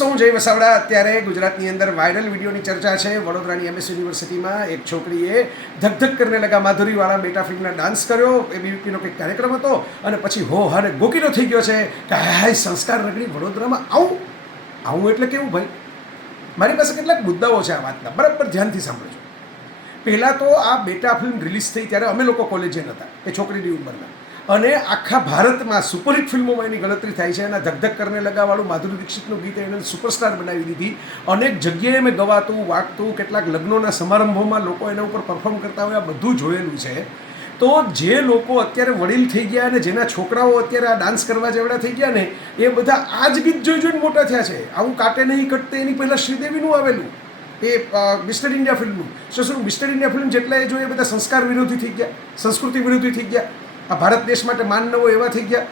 દોસ્તો, હું જય વસાવડા. અત્યારે ગુજરાતની અંદર વાયરલ વિડીયોની ચર્ચા છે. વડોદરાની MS યુનિવર્સિટીમાં એક છોકરીએ ધક ધક કરને લગા માધુરીવાળા બેટા ફિલ્મના ડાન્સ કર્યો. ABVPનો કંઈક કાર્યક્રમ હતો અને પછી હો હારે ગોકીલો થઈ ગયો છે કે હાય સંસ્કાર નગરી વડોદરામાં આવું એટલે કેવું ભાઈ? મારી પાસે કેટલાક મુદ્દાઓ છે આ વાતના, બરાબર ધ્યાનથી સાંભળજો. પહેલાં તો આ બેટા ફિલ્મ રિલીઝ થઈ ત્યારે અમે લોકો કોલેજિયન હતા, એ છોકરીની ઉંમરના, અને આખા ભારતમાં સુપરહિટ ફિલ્મોમાં એની ગણતરી થાય છે. એના ધક ધક કરને લગાવાળું માધુરી દીક્ષિતનું ગીત એને સુપરસ્ટાર બનાવી દીધી. અનેક જગ્યાએ મેં ગવાતું વાગતું, કેટલાક લગ્નોના સમારંભોમાં લોકો એના ઉપર પરફોર્મ કરતા હોય, આ બધું જોયેલું છે. તો જે લોકો અત્યારે વડીલ થઈ ગયા અને જેના છોકરાઓ અત્યારે આ ડાન્સ કરવા જેવડા થઈ ગયા ને, એ બધા આ જ ગીત જોઈ જોઈને મોટા થયા છે. આવું કાટે નહીં કટતે એની પહેલાં શ્રીદેવીનું આવેલું એ મિસ્ટર ઇન્ડિયા ફિલ્મનું. શું મિસ્ટર ઇન્ડિયા ફિલ્મ જેટલા એ જોઈએ બધા સંસ્કાર વિરોધી થઈ ગયા, સંસ્કૃતિ વિરોધી થઈ ગયા, આ ભારત દેશ માટે માન ન હોય એવા થઈ ગયા.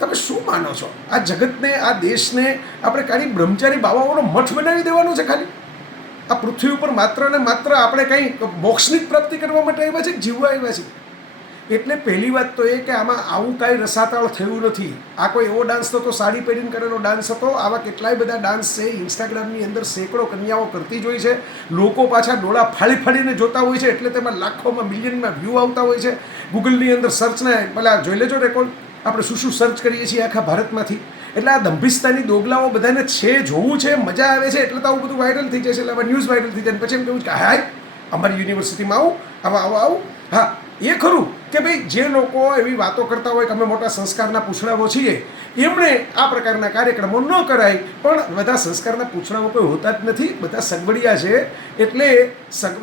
તમે શું માનો છો? આ જગતને, આ દેશને આપણે ખાલી બ્રહ્મચારી બાવાઓનો મઠ બનાવી દેવાનો છે ખાલી? આ પૃથ્વી ઉપર માત્ર ને માત્ર આપણે કંઈ મોક્ષની જ પ્રાપ્તિ કરવા માટે આવ્યા છે, જીવવા આવ્યા છે? એટલે પહેલી વાત તો એ કે આમાં આવું કાંઈ રસાતાળ થયું નથી. આ કોઈ એવો ડાન્સ નહોતો સાડી પહેરીને કરેલો ડાન્સ હતો. આવા કેટલાય બધા ડાન્સ છે ઇન્સ્ટાગ્રામની અંદર, સેંકડો કન્યાઓ કરતી જ હોય છે. લોકો પાછા ડોળા ફાડી ફાડીને જોતા હોય છે, એટલે તેમાં લાખોમાં મિલિયનમાં વ્યૂ આવતા હોય છે. ગૂગલની અંદર સર્ચને પેલા જોઈ લેજો રેકોર્ડ, આપણે શું શું સર્ચ કરીએ છીએ આખા ભારતમાંથી. એટલે આ દંભિસ્તાની દોગલાઓ બધાને છે, જોવું છે, મજા આવે છે, એટલે તો આવું બધું વાયરલ થઈ જાય છે. એટલે ન્યૂઝ વાયરલ થઈ જાય, પછી એમ કહ્યું કે હાય અમારી યુનિવર્સિટીમાં આવું. હા, એ ખરું કે ભાઈ જે લોકો એવી વાતો કરતા હોય કે અમે મોટા સંસ્કારના પૂછડાઓ છીએ, એમણે આ પ્રકારના કાર્યક્રમો ન કરાય. પણ બધા સંસ્કારના પૂછડાઓ કોઈ હોતા જ નથી, બધા સગવડિયા છે. એટલે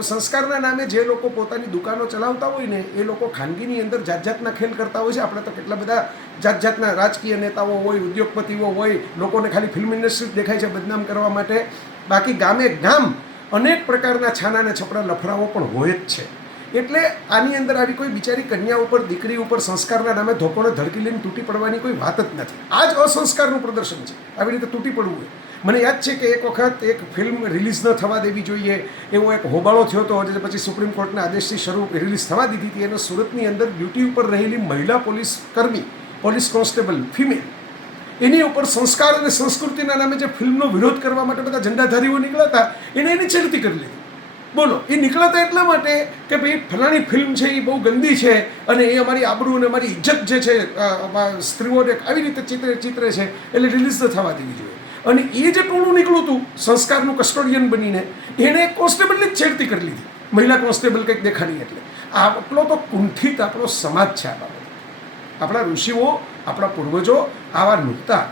સંસ્કારના નામે જે લોકો પોતાની દુકાનો ચલાવતા હોય ને, એ લોકો ખાનગીની અંદર જાત જાતના ખેલ કરતા હોય છે. આપણે તો કેટલા બધા જાત જાતના રાજકીય નેતાઓ હોય, ઉદ્યોગપતિઓ હોય, લોકોને ખાલી ફિલ્મ ઇન્ડસ્ટ્રી દેખાય છે બદનામ કરવા માટે. બાકી ગામે ગામ અનેક પ્રકારના છાના અને છપડા લફડાઓ પણ હોય જ છે. એટલે આની અંદર આવી કોઈ બિચારી કન્યા ઉપર, દીકરી ઉપર સંસ્કારના નામે ધોકોને ધડકી લઈને તૂટી પડવાની કોઈ વાત જ નથી. આ જ અસંસ્કારનું પ્રદર્શન છે, આવી રીતે તૂટી પડવું હોય. મને યાદ છે કે એક વખત એક ફિલ્મ રિલીઝ ન થવા દેવી જોઈએ એવો એક હોબાળો થયો હતો, જે પછી સુપ્રીમ કોર્ટના આદેશથી રિલીઝ થવા દીધી હતી. એને સુરતની અંદર ડ્યુટી ઉપર રહેલી મહિલા પોલીસ કર્મી, પોલીસ કોન્સ્ટેબલ ફિમેલ, એની ઉપર સંસ્કાર અને સંસ્કૃતિના નામે જે ફિલ્મનો વિરોધ કરવા માટે બધા ઝંડાધારીઓ નીકળ્યા હતા, એને એની છેડતી કરી લીધી. બોલો, એ નીકળતા એટલા માટે કે ભાઈ ફલાણી ફિલ્મ છે એ બહુ ગંદી છે અને એ અમારી આબરૂ અને અમારી ઇજ્જત જે છે સ્ત્રીઓને આવી રીતે ચિત્રે છે, એટલે રિલીઝ ન થવા દેવી જોઈએ. અને એ જે ટોળું નીકળ્યું હતું સંસ્કારનું કસ્ટોડિયન બનીને, એણે કોન્સ્ટેબલની જ છેડતી કરી લીધી. મહિલા કોન્સ્ટેબલ કંઈક દેખાડી. એટલે આટલો તો કુંઠિત આપણો સમાજ છે. આ બાબતે આપણા ઋષિઓ, આપણા પૂર્વજો આવા નહોતા.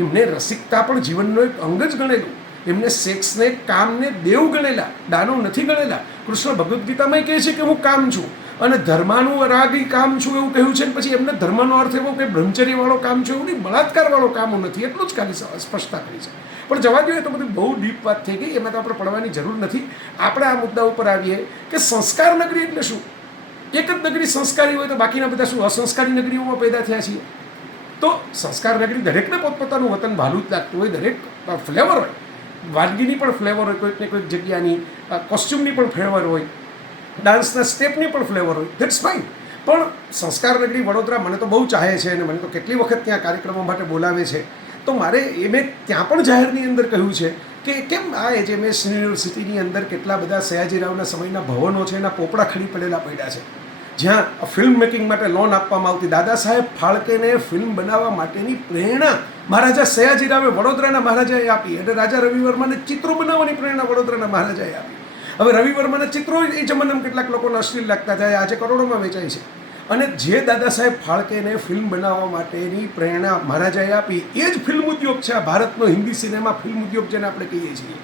એમને રસિકતા પણ જીવનનો એક અંગ જ ગણેલું. એમને સેક્સને, કામને દેવ ગણેલા, દાનવ નથી ગણેલા. કૃષ્ણ ભગવદ્ ગીતામાં કહે છે કે હું કામ છું અને ધર્માનું રાગી કામ છું એવું કહ્યું છે. પછી એમને ધર્મનો અર્થ એવો કે બ્રહ્મચર્યવાળો કામ છે એવું નહીં, બળાત્કારવાળો કામ નથી, એટલું જ ખાલી સ્પષ્ટતા કરી છે. પણ જવા જોઈએ તો બધી બહુ ડીપ વાત થઈ ગઈ, એમાં તો આપણે પડવાની જરૂર નથી. આપણે આ મુદ્દા ઉપર આવીએ કે સંસ્કાર નગરી એટલે શું? એક જ નગરી સંસ્કારી હોય તો બાકીના બધા શું અસંસ્કારી નગરીઓમાં પેદા થયા છીએ? તો સંસ્કાર નગરી દરેકને પોતપોતાનું વતન ભાલું જ લાગતું હોય, દરેક ફ્લેવર હોય, વાનગીની પણ ફ્લેવર હોય, કોઈક ને કોઈક જગ્યાની કોસ્ચ્યુમની પણ ફ્લેવર હોય, ડાન્સના સ્ટેપની પણ ફ્લેવર હોય, ધેટ્સ ફાઇન. પણ સંસ્કાર નગરી વડોદરા મને તો બહુ ચાહે છે અને મને તો કેટલી વખત ત્યાં કાર્યક્રમો માટે બોલાવે છે. તો મારે મેં ત્યાં પણ જાહેરની અંદર કહ્યું છે કે કેમ આ HMS યુનિવર્સિટીની અંદર કેટલા બધા સયાજીરાવના સમયના ભવનો છે, એના પોપડા ખડી પડેલા પડ્યા છે, જ્યાં ફિલ્મ મેકિંગ માટે લોન આપવામાં આવતી. દાદા સાહેબ ફાળકેને ફિલ્મ બનાવવા માટેની પ્રેરણા મહારાજા સયાજીરાવે વડોદરાના મહારાજાએ આપી. એટલે રાજા રવિ વર્માને ચિત્રો બનાવવાની પ્રેરણા વડોદરાના મહારાજાએ આપી. હવે રવિ વર્માના ચિત્રો એ જમાનામાં કેટલાક લોકોને અશ્લીલ લાગતા જાય, આજે કરોડોમાં વેચાય છે. અને જે દાદા સાહેબ ફાળકેને ફિલ્મ બનાવવા માટેની પ્રેરણા મહારાજાએ આપી, એ જ ફિલ્મ ઉદ્યોગ છે આ ભારતનો. હિન્દી સિનેમા ફિલ્મ ઉદ્યોગ જેને આપણે કહીએ છીએ,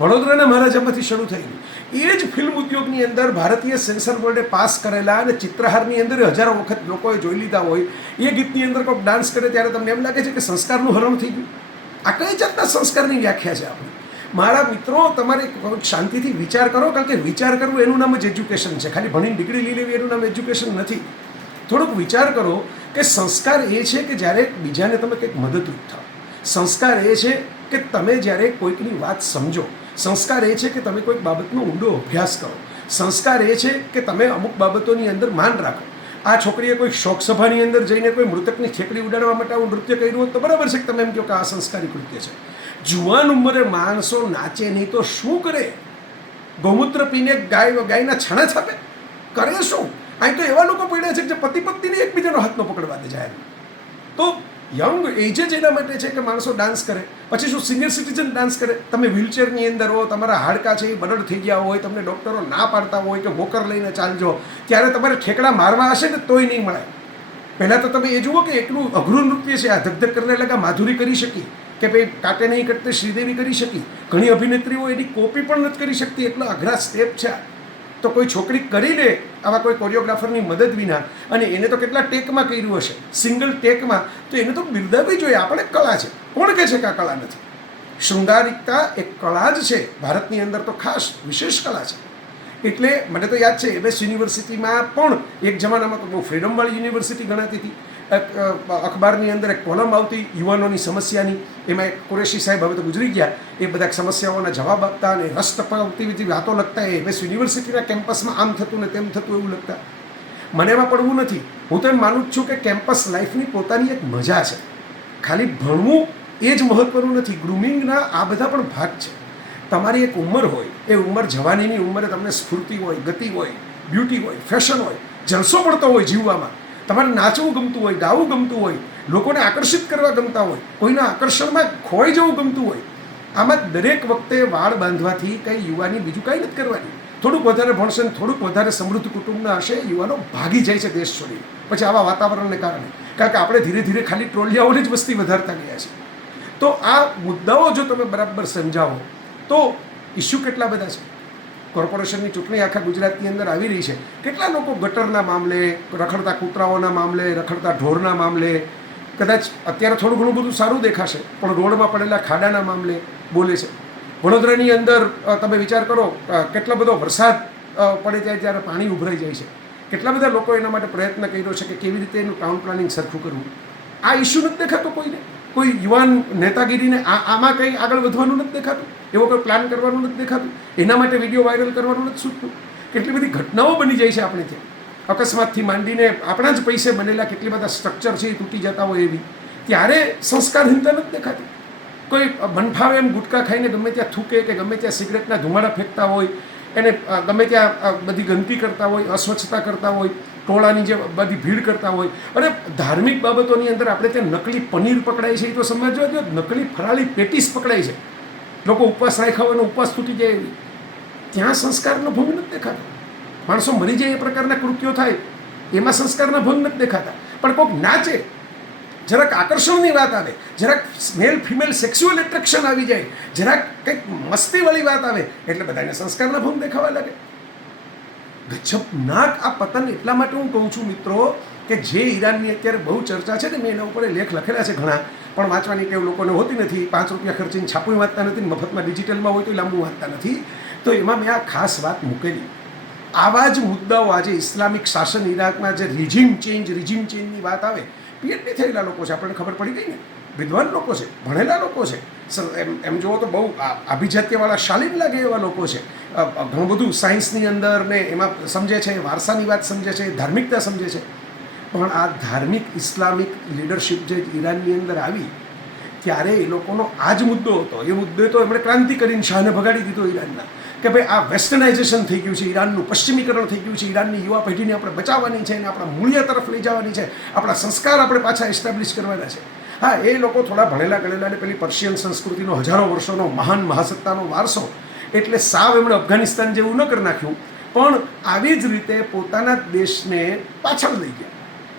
વડોદરાના મહારાજામાંથી શરૂ થયેલું. એ જ ફિલ્મ ઉદ્યોગની અંદર ભારતીય સેન્સર બોર્ડે પાસ કરેલા અને ચિત્રહારની અંદર હજારો વખત લોકોએ જોઈ લીધા હોય, એ ગીતની અંદર કોઈ ડાન્સ કરે ત્યારે તમને એમ લાગે છે કે સંસ્કારનું હરણ થઈ ગયું? આ કઈ જાતના સંસ્કારની વ્યાખ્યા છે આપણી? મારા મિત્રો, તમારે શાંતિથી વિચાર કરો, કારણ કે વિચાર કરવું એનું નામ જ એજ્યુકેશન છે. ખાલી ભણીને ડિગ્રી લઈ લેવી એનું નામ એજ્યુકેશન નથી. થોડુંક વિચાર કરો કે સંસ્કાર એ છે કે જ્યારે બીજાને તમે કંઈક મદદરૂપ થાઓ. સંસ્કાર એ છે કે તમે જ્યારે કોઈકની વાત સમજો. સંસ્કાર એ છે કે તમે કોઈક બાબતનો ઊંડો અભ્યાસ કરો. સંસ્કાર એ છે કે તમે અમુક બાબતોની અંદર માન રાખો. આ છોકરીએ કોઈ શોકસભાની અંદર જઈને કોઈ મૃતકની ખેકડી ઉડાડવા માટે આવું નૃત્ય કર્યું હોત તો બરાબર છે કે તમે એમ કહો કે આ સંસ્કારી કૃત્ય છે. જુવાન ઉંમરે માણસો નાચે નહીં તો શું કરે? ગૌમૂત્ર પીને ગાયના છાણા છાપે? કરે શું? અહીં તો એવા લોકો પડ્યા છે કે જે પતિ પત્નીને એકબીજાનો હાથ ન પકડવા દે જાય. તો યંગ એજ જ એના માટે છે કે માણસો ડાન્સ કરે. પછી શું સિનિયર સિટીઝન ડાન્સ કરે? તમે વ્હીલચેરની અંદર હો, તમારા હાડકા છે એ બરડ થઈ ગયા હોય, તમને ડૉક્ટરો ના પાડતા હોય કે વોકર લઈને ચાલજો, ત્યારે તમારે ઠેકડા મારવા હશે ને તોય નહીં મળે. પહેલાં તો તમે એ જુઓ કે એટલું અઘરું નૃત્ય છે. આ ધક કરને લગા માધુરી કરી શકી, કે ભાઈ કાટે નહીં કટતે શ્રીદેવી કરી શકી. ઘણી અભિનેત્રીઓ એની કોપી પણ નથી કરી શકતી, એટલા અઘરા સ્ટેપ છે. તો કોઈ છોકરી કરી લે આવા કોઈ કોરિયોગ્રાફરની મદદ વિના, અને એને તો કેટલા ટેકમાં કર્યું હશે, સિંગલ ટેકમાં, તો એને તો બિરદાવવી જોઈએ. આપણે કળા છે. કોણ કહે છે કે આ કળા નથી? શૃંગારિકતા એક કળા જ છે. ભારતની અંદર તો ખાસ વિશેષ કળા છે. એટલે મને તો યાદ છે એમએસ યુનિવર્સિટીમાં પણ એક જમાનામાં તો બહુ ફ્રીડમવાળી યુનિવર્સિટી ગણાતી હતી. અખબારની અંદર એક કોલમ આવતી યુવાનોની સમસ્યાની, એમાં એક કુરેશી સાહેબ હવે તો ગુજરી ગયા, એ બધા સમસ્યાઓના જવાબ આપતા અને રસ તપાવતી બધી વાતો લખતા. એ એમએસ યુનિવર્સિટીના કેમ્પસમાં આમ થતું ને તેમ થતું એવું લખતા. મને એમાં પડવું નથી. હું તો એમ માનું જ છું કે કેમ્પસ લાઈફની પોતાની એક મજા છે. ખાલી ભણવું એ જ મહત્ત્વનું નથી. ગ્રુમિંગના આ બધા પણ ભાગ છે. તમારી એક ઉંમર હોય, એ ઉંમર જવાનીની ઉંમરે તમને સ્ફૂર્તિ હોય, ગતિ હોય, બ્યુટી હોય, ફેશન હોય, જલસો પડતો હોય જીવવામાં, તમારે નાચવું ગમતું હોય, ગાવું ગમતું હોય, લોકોને આકર્ષિત કરવા ગમતા હોય, કોઈના આકર્ષણમાં ખોવાઈ જવું ગમતું હોય, આમાં દરેક વખતે વાળ બાંધવાથી કંઈ યુવાની બીજું કાંઈ નથી કરવાની. થોડુંક વધારે ભણશે ને થોડુંક વધારે સમૃદ્ધ કુટુંબના હશે, યુવાનો ભાગી જાય છે દેશ છોડીને. પછી આવા વાતાવરણને કારણે, કારણ કે આપણે ધીરે ધીરે ખાલી ટ્રોલિયાઓની જ વસ્તી વધારતા ગયા છે. તો આ મુદ્દાઓ જો તમે બરાબર સમજાવો તો ઇસ્યુ કેટલા બધા છે. કોર્પોરેશનની ચૂંટણી આખા ગુજરાતની અંદર આવી રહી છે. કેટલા લોકો ગટરના મામલે, રખડતા કૂતરાઓના મામલે, રખડતા ઢોરના મામલે, કદાચ અત્યારે થોડું ઘણું બધું સારું દેખાશે, પણ રોડમાં પડેલા ખાડાના મામલે બોલે છે. વડોદરાની અંદર તમે વિચાર કરો, કેટલો બધો વરસાદ પડે જાય ત્યારે પાણી ઉભરાઈ જાય છે. કેટલા બધા લોકો એના માટે પ્રયત્ન કર્યો છે કે કેવી રીતે એનું ટાઉન પ્લાનિંગ સરખું કરવું. આ ઇસ્યુ નથી દેખાતો કોઈને. કોઈ યુવાન નેતાગીરીને આમાં કંઈ આગળ વધવાનું નથી દેખાતું, એવો કોઈ પ્લાન કરવાનું નથી દેખાતું, એના માટે વિડીયો વાયરલ કરવાનું નથી સૂચતું. કેટલી બધી ઘટનાઓ બની જાય છે આપણે ત્યાં. અકસ્માતથી માંડીને આપણા જ પૈસે બનેલા કેટલી બધા સ્ટ્રક્ચર છે એ તૂટી જતા હોય એવી, ત્યારે સંસ્કારહીનતા નથી દેખાતી. કોઈ મનફાવે એમ ગુટકા ખાઈને ગમે ત્યાં થૂકે કે ગમે ત્યાં સિગરેટના ધુમાડા ફેંકતા હોય, એને ગમે ત્યાં બધી ગંદકી કરતા હોય, અસ્વચ્છતા કરતા હોય, ટોળાની જે બધી ભીડ કરતા હોય. અને ધાર્મિક બાબતોની અંદર આપણે ત્યાં નકલી પનીર પકડાય છે, એ તો સમજવા જો. નકલી ફરાળી પેટીસ પકડાય છે, લોકો ઉપવાસ રાખ્યા હોય અને ઉપવાસ તૂટી જાય એવી. ત્યાં સંસ્કારનો ભંગ નથી દેખાતો. માણસો મરી જાય એ પ્રકારના કૃત્યો થાય, એમાં સંસ્કારના ભંગ નથી દેખાતા. પણ કોઈક નાચે, જરાક આકર્ષણની વાત આવે, જરાક મેલ ફિમેલ સેક્સ્યુઅલ એટ્રેક્શન આવી જાય, જરાક કંઈક મસ્તીવાળી વાત આવે, એટલે બધાને સંસ્કારના ભંગ દેખાવા લાગે. ગજબનાક આ પતન. એટલા માટે હું કહું છું મિત્રો કે જે ઈરાનની અત્યારે બહુ ચર્ચા છે ને, મેં એના ઉપર લેખ લખેલા છે ઘણા, પણ વાંચવાની ટેવ લોકોને હોતી નથી. 5 રૂપિયા ખર્ચીને છાપું વાંચતા નથી, મફતમાં ડિજિટલમાં હોય તો લાંબુ વાંચતા નથી. તો એમાં મેં આ ખાસ વાત મૂકેલી. આવા જ મુદ્દાઓ આજે ઇસ્લામિક શાસન ઇરાકમાં જે રિઝિમ ચેન્જની વાત આવે, પીએચડી થયેલા લોકો છે, આપણને ખબર પડી ગઈ ને, વિદ્વાન લોકો છે, ભણેલા લોકો છે, એમ જુઓ તો બહુ આભિજાત્યવાળા શાલીન લાગે એવા લોકો છે. ઘણું બધું સાયન્સની અંદર ને એમાં સમજે છે, વારસાની વાત સમજે છે, ધાર્મિકતા સમજે છે. પણ આ ધાર્મિક ઇસ્લામિક લીડરશિપ જે ઈરાનની અંદર આવી, ત્યારે એ લોકોનો આ જ મુદ્દો હતો. એ મુદ્દે તો એમણે ક્રાંતિ કરીને શાહને ભગાડી દીધો ઈરાનના, કે ભાઈ આ વેસ્ટર્નાઇઝેશન થઈ ગયું છે, ઈરાનનું પશ્ચિમીકરણ થઈ ગયું છે, ઈરાનની યુવા પેઢીને આપણે બચાવવાની છે અને આપણા મૂલ્ય તરફ લઈ જવાની છે, આપણા સંસ્કાર આપણે પાછા એસ્ટાબ્લિશ કરવાના છે. હા, એ લોકો થોડા ભણેલા ગણેલા અને પેલી પર્શિયન સંસ્કૃતિનો હજારો વર્ષોનો મહાન મહાસત્તાનો વારસો, એટલે સાવ એમણે અફઘાનિસ્તાન જેવું ન કરી નાખ્યું, પણ આવી જ રીતે પોતાના દેશને પાછળ લઈ ગયા,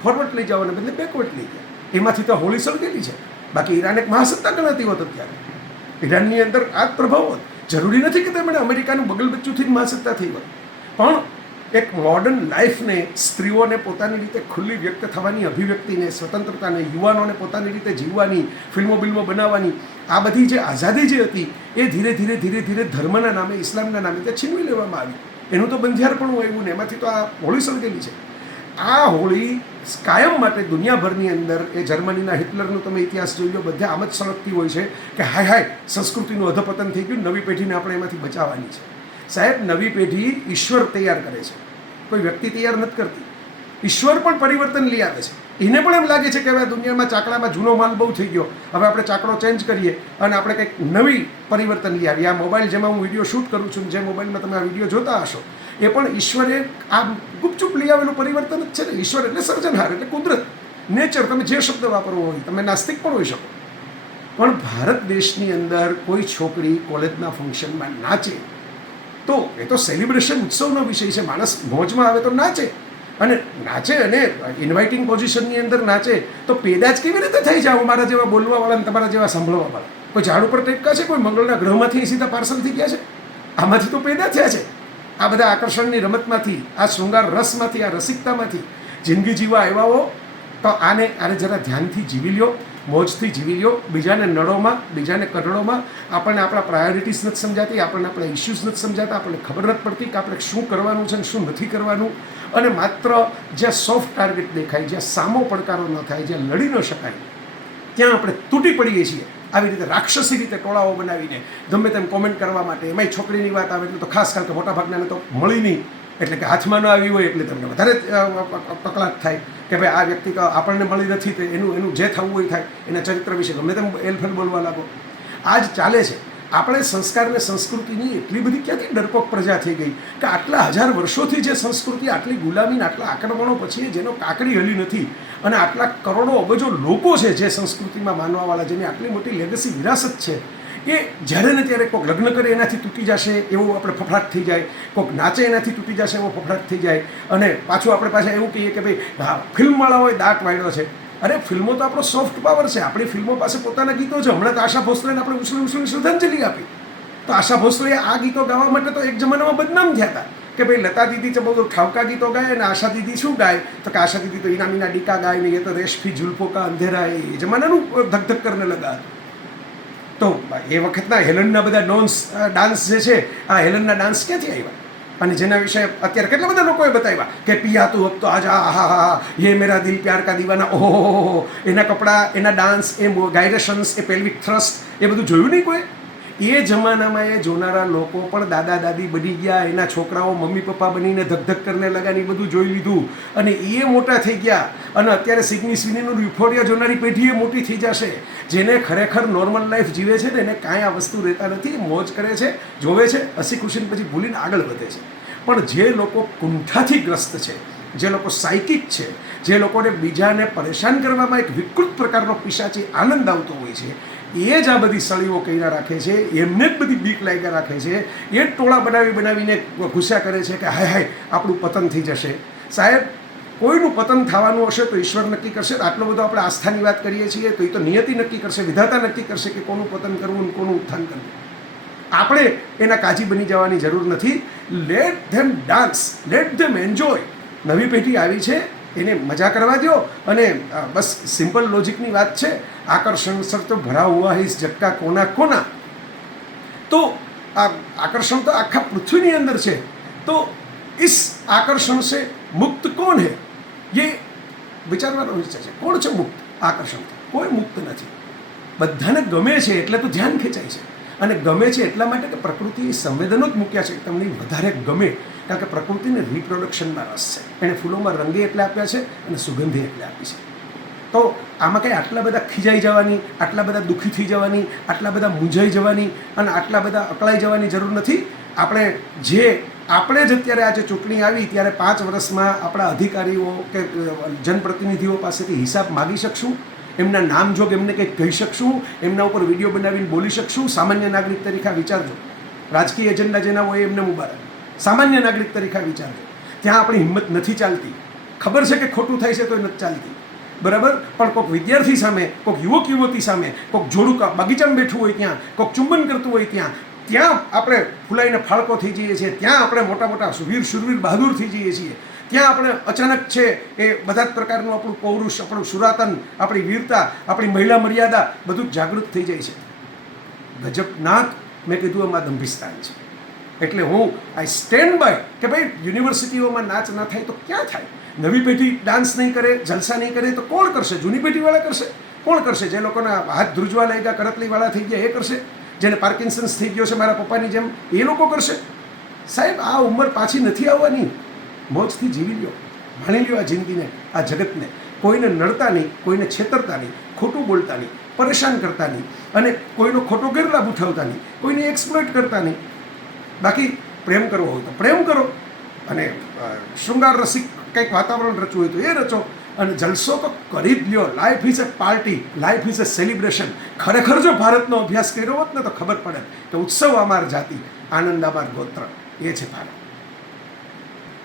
ફોરવર્ડ લઈ જવાને બદલે બેકવર્ડ લઈ ગયા. એમાંથી તો હોળી સળગેલી છે. બાકી ઈરાન એક મહાસત્તા ગણાતી હોત અત્યારે. ઈરાનની અંદર આ જ પ્રભાવ હોત. જરૂરી નથી કે તેમણે અમેરિકાનું બગલ બચ્ચુથી જ મહાસત્તા થઈ હોય, પણ એક મોડર્ન લાઈફને, સ્ત્રીઓને પોતાની રીતે ખુલ્લી વ્યક્ત થવાની અભિવ્યક્તિને, સ્વતંત્રતાને, યુવાનોને પોતાની રીતે જીવવાની, ફિલ્મો બનાવવાની, આ બધી જે આઝાદી જે હતી એ ધીરે ધીરે ધર્મના નામે, ઇસ્લામના નામે તે છીનવી લેવામાં આવી. એનું તો બંધિયારપણું આવ્યું ને એમાંથી તો આ હોળી સળગેલી છે. આ હોળી કાયમ માટે દુનિયાભરની અંદર, એ જર્મનીના હિટલરનો તમે ઇતિહાસ જોઈ લો, બધા આમ જ સળગતી હોય છે કે હાય સંસ્કૃતિનું અધપતન થઈ ગયું, નવી પેઢીને આપણે એમાંથી બચાવવાની છે. સાહેબ, નવી પેઢી ઈશ્વર તૈયાર કરે છે, કોઈ વ્યક્તિ તૈયાર નથી કરતી. ઈશ્વર પણ પરિવર્તન લઈ આવે છે. એને પણ એમ લાગે છે કે હવે આ દુનિયામાં ચાકડામાં જૂનો માલ બહુ થઈ ગયો, હવે આપણે ચાકડો ચેન્જ કરીએ અને આપણે કંઈક નવી પરિવર્તન લઈ આવીએ. આ મોબાઈલ જેમાં હું વિડીયો શૂટ કરું છું, જે મોબાઈલમાં તમે આ વિડીયો જોતા હશો, એ પણ ઈશ્વરે આ ગુપચુપ લઈ આવેલું પરિવર્તન જ છે ને. ઈશ્વર એટલે સર્જનહાર, એટલે કુદરત, નેચર, તમે જે શબ્દ વાપરવો હોય. તમે નાસ્તિક પણ હોઈ શકો, પણ ભારત દેશની અંદર કોઈ છોકરી કોલેજના ફંક્શનમાં નાચે તો એ તો સેલિબ્રેશન, ઉત્સવનો વિષય છે. માણસ મોજમાં આવે તો નાચે, અને નાચે અને ઇન્વાઇટિંગ પોઝિશનની અંદર નાચે તો પેદા જ કેવી રીતે થઈ જાવ મારા જેવા બોલવાવાળા અને તમારા જેવા સાંભળવાવાળા? કોઈ ઝાડ ઉપર ટેપકા છે? કોઈ મંગળના ગ્રહમાંથી સીધા પાર્સલ થઈ ગયા છે? આમાંથી તો પેદા થયા છે. આ બધા આકર્ષણની રમતમાંથી, આ શૃંગાર રસમાંથી, આ રસિકતામાંથી જિંદગી જીવવા આવ્યા હો તો આને જરા ધ્યાનથી જીવી લ્યો, મોજથી જીવી લ્યો. બીજાને નળોમાં, બીજાને કરડોમાં, આપણને આપણા પ્રાયોરિટીઝ નથી સમજાતી, આપણને આપણા ઇસ્યુઝ નથી સમજાતા, આપણને ખબર નથી પડતી કે આપણે શું કરવાનું છે અને શું નથી કરવાનું. અને માત્ર જ્યાં સોફ્ટ ટાર્ગેટ દેખાય, જ્યાં સામો પડકારો ન થાય, જ્યાં લડી ન શકાય, ત્યાં આપણે તૂટી પડીએ છીએ. આવી રીતે રાક્ષસી રીતે ટોળાઓ બનાવીને ગમે તેમ કોમેન્ટ કરવા માટે. એમાંય છોકરીની વાત આવે એટલે તો ખાસ, કારણ કે મોટાભાગનાને તો મળી નહીં, એટલે કે હાથમાં ન આવી હોય એટલે તમને વધારે કકળાટ થાય કે ભાઈ આ વ્યક્તિ તો આપણને મળી નથી, તો એનું જે થવું હોય થાય. એના ચરિત્ર વિશે ગમે તેમ એલફેલ બોલવા લાગો. આ જ ચાલે છે. આપણે સંસ્કાર અને સંસ્કૃતિની એટલી બધી ક્યાંથી ડરપોક પ્રજા થઈ ગઈ કે આટલા હજાર વર્ષોથી જે સંસ્કૃતિ, આટલી ગુલામી, આટલા આક્રમણો પછી જેનો કાકડી હલી નથી, અને આટલા કરોડો અબજો લોકો છે જે સંસ્કૃતિમાં માનવાવાળા, જેની આટલી મોટી લેગસી વિરાસત છે, એ જ્યારે ને ત્યારે કોઈક લગ્ન કરે એનાથી તૂટી જશે એવું આપણે ફફડાટ થઈ જાય, કોઈક નાચે એનાથી તૂટી જશે એવો ફફડાટ થઈ જાય. અને પાછું આપણે પાછા એવું કહીએ કે ભાઈ હા, ફિલ્મવાળાઓએ દાંત વાળ્યો છે. અરે ફિલ્મો તો આપણો સોફ્ટ પાવર છે. આપણી ફિલ્મો પાસે પોતાના ગીતો છે. હમણાં તો આશા ભોસલેને આપણે ઉછળી શ્રદ્ધાંજલિ આપી. તો આશા ભોસલે આ ગીતો ગાવા માટે તો એક જમાનામાં બદનામ થયા હતા કે ભાઈ લતા દીદી તો બહુ ઠાવકા ગીતો ગાય, અને આશા દીદી શું ગાય? તો કે આશા દીદી તો ઈના મીના ડીકા ગાય ને, એ તો રેશફી જુલ્ફો કા અંધેરા, એ જમાનાનું ધક કરને લગા. તો એ વખતના હેલનના બધા ડાન્સ જે છે, આ હેલનના ડાન્સ ક્યાંથી આવ્યા? અને જેના વિશે અત્યારે કેટલા બધા લોકોએ બતાવ્યા કે પિયા તું હબ તો આજા, હા હા હા, યે મેરા દિલ પ્યાર કા દીવાના, ઓહો, એના કપડાં, એના ડાન્સ, એ ગાયરેશન્સ, એ પેલ્વિક થ્રસ્ટ, એ બધું જોયું નહીં કોઈ? એ જમાનામાં એ જોનારા લોકો પણ દાદા દાદી બની ગયા, એના છોકરાઓ મમ્મી પપ્પા બનીને ધક કરને લગાની બધું જોઈ લીધું, અને એ મોટા થઈ ગયા. અને અત્યારે સિગ્ની સ્વિનીનું યુફોરિયા જોનારી પેઢી એ મોટી થઈ જશે. જેને ખરેખર નોર્મલ લાઈફ જીવે છે ને, એને કાંઈ આ વસ્તુ રહેતા નથી, મોજ કરે છે, જોવે છે, હસી ખુશીને પછી ભૂલીને આગળ વધે છે. પણ જે લોકો કુંઠાથી ગ્રસ્ત છે, જે લોકો સાયકિક છે, જે લોકોને બીજાને પરેશાન કરવામાં એક વિકૃત પ્રકારનો પિશાચી આનંદ આવતો હોય છે, એ જ આ બધી સળીઓ કર્યા રાખે છે, એમને જ બધી બીક લાગ્યા રાખે છે. એ જ ટોળા બનાવીને ગુસ્સા કરે છે કે હાય હાય આપણું પતન થઈ જશે. સાહેબ, કોઈનું પતન થવાનું હશે તો ઈશ્વર નક્કી કરશે. આટલો બધો આપણે આસ્થાની વાત કરીએ છીએ તો એ તો નિયતિ નક્કી કરશે, વિધાતા નક્કી કરશે કે કોનું પતન કરવું, કોનું ઉત્થાન કરવું. આપણે એના કાજી બની જવાની જરૂર નથી. લેટ ધેમ ડાન્સ, લેટ ધેમ એન્જોય. નવી પેઢી આવી છે, એને મજા કરવા દો. અને બસ સિમ્પલ લોજિકની વાત છે, આકર્ષણ સર તો ભરા હુઆ હૈ ઇસ જગ કા કોના કોના. તો આ આકર્ષણ તો આખા પૃથ્વીની અંદર છે. તો ઇસ આકર્ષણ સે મુક્ત કોણ હૈ? ये વિચારવાનો વિષય છે. કોણ છે મુક્ત આકર્ષણથી? કોઈ મુક્ત નથી. બધાને ગમે છે એટલે તો ધ્યાન ખેંચાય છે. અને ગમે છે એટલા માટે કે પ્રકૃતિએ સંવેદનો જ મૂક્યા છે તમને વધારે ગમે, કારણ કે પ્રકૃતિને રિપ્રોડક્શનમાં રસ છે. એણે ફૂલોમાં રંગે એટલે આપ્યા છે અને સુગંધી એટલે આપી છે. તો આમાં કંઈ આટલા બધા ખીજાઈ જવાની, આટલા બધા દુઃખી થઈ જવાની, આટલા બધા મૂંઝાઈ જવાની અને આટલા બધા અકળાઈ જવાની જરૂર નથી. આપણે જ અત્યારે આજે ચૂંટણી આવી ત્યારે 5 વર્ષમાં આપણા અધિકારીઓ કે જનપ્રતિનિધિઓ પાસેથી હિસાબ માગી શકશું, એમના નામ જોગ એમને કંઈક કહી શકશું, એમના ઉપર વિડીયો બનાવીને બોલી શકશું. સામાન્ય નાગરિક તરીકે વિચારજો. રાજકીય એજન્ડા જેના હોય એમને મુબારક. સામાન્ય નાગરિક તરીકે વિચારજો. ત્યાં આપણી હિંમત નથી ચાલતી. ખબર છે કે ખોટું થાય છે તો એ નથી ચાલતી, બરાબર? પણ કોઈક વિદ્યાર્થી સામે, કોઈક યુવક યુવતી સામે, કોઈક જોડું બગીચામાં બેઠું હોય ત્યાં, કોઈક ચુંબન કરતું હોય ત્યાં આપણે ફૂલાઈને ફાળકો થઈ જઈએ છીએ. ત્યાં આપણે મોટા મોટા વીર શુરવીર બહાદુર થઈ જઈએ છીએ. ત્યાં આપણે અચાનક છે એ બધા જ પ્રકારનું આપણું પૌરુષ, આપણું સુરાતન, આપણી વીરતા, આપણી મહિલા મર્યાદા બધું જ જાગૃત થઈ જાય છે. ગજબનાક મેં કીધું એમાં દંભિસ્તાન છે. એટલે હું આઈ સ્ટેન્ડ બાય કે ભાઈ યુનિવર્સિટીઓમાં નાચ ના થાય તો ક્યાં થાય? નવી પેઢી ડાન્સ નહીં કરે, જલસા નહીં કરે તો કોણ કરશે? જૂની પેઢીવાળા કરશે. કોણ કરશે? જે લોકોના હાથ ધ્રુજવા લાગ્યા, કરતલીવાળા થઈ ગયા એ કરશે. જેને પાર્કિન્સન્સ થઈ ગયો છે મારા પપ્પાની જેમ, એ લોકો કરશે. સાહેબ, આ ઉંમર પાછી નથી આવવાની. મોજથી જીવી લ્યો, માણી લ્યો આ જિંદગીને, આ જગતને. કોઈને નડતા નહીં, કોઈને છેતરતા નહીં, ખોટું બોલતા નહીં, પરેશાન કરતા નહીં, અને કોઈનો ખોટો ગેરલાભ ઉઠાવતા નહીં, કોઈને એક્સપ્લોઇટ કરતા નહીં. બાકી પ્રેમ કરવો હોય તો પ્રેમ કરો, અને શૃંગાર રસિક કંઈક વાતાવરણ રચવું હોય તો એ રચો, અને જલસો તો કરી જ લ્યો. Life is a party, life is a celebration. ખરેખર જો ભારતનો અભ્યાસ કર્યો હોત ને તો ખબર પડે કે ઉત્સવ અમાર જાતિ, આનંદ અમાર ગોત્ર, એ છે ભારત.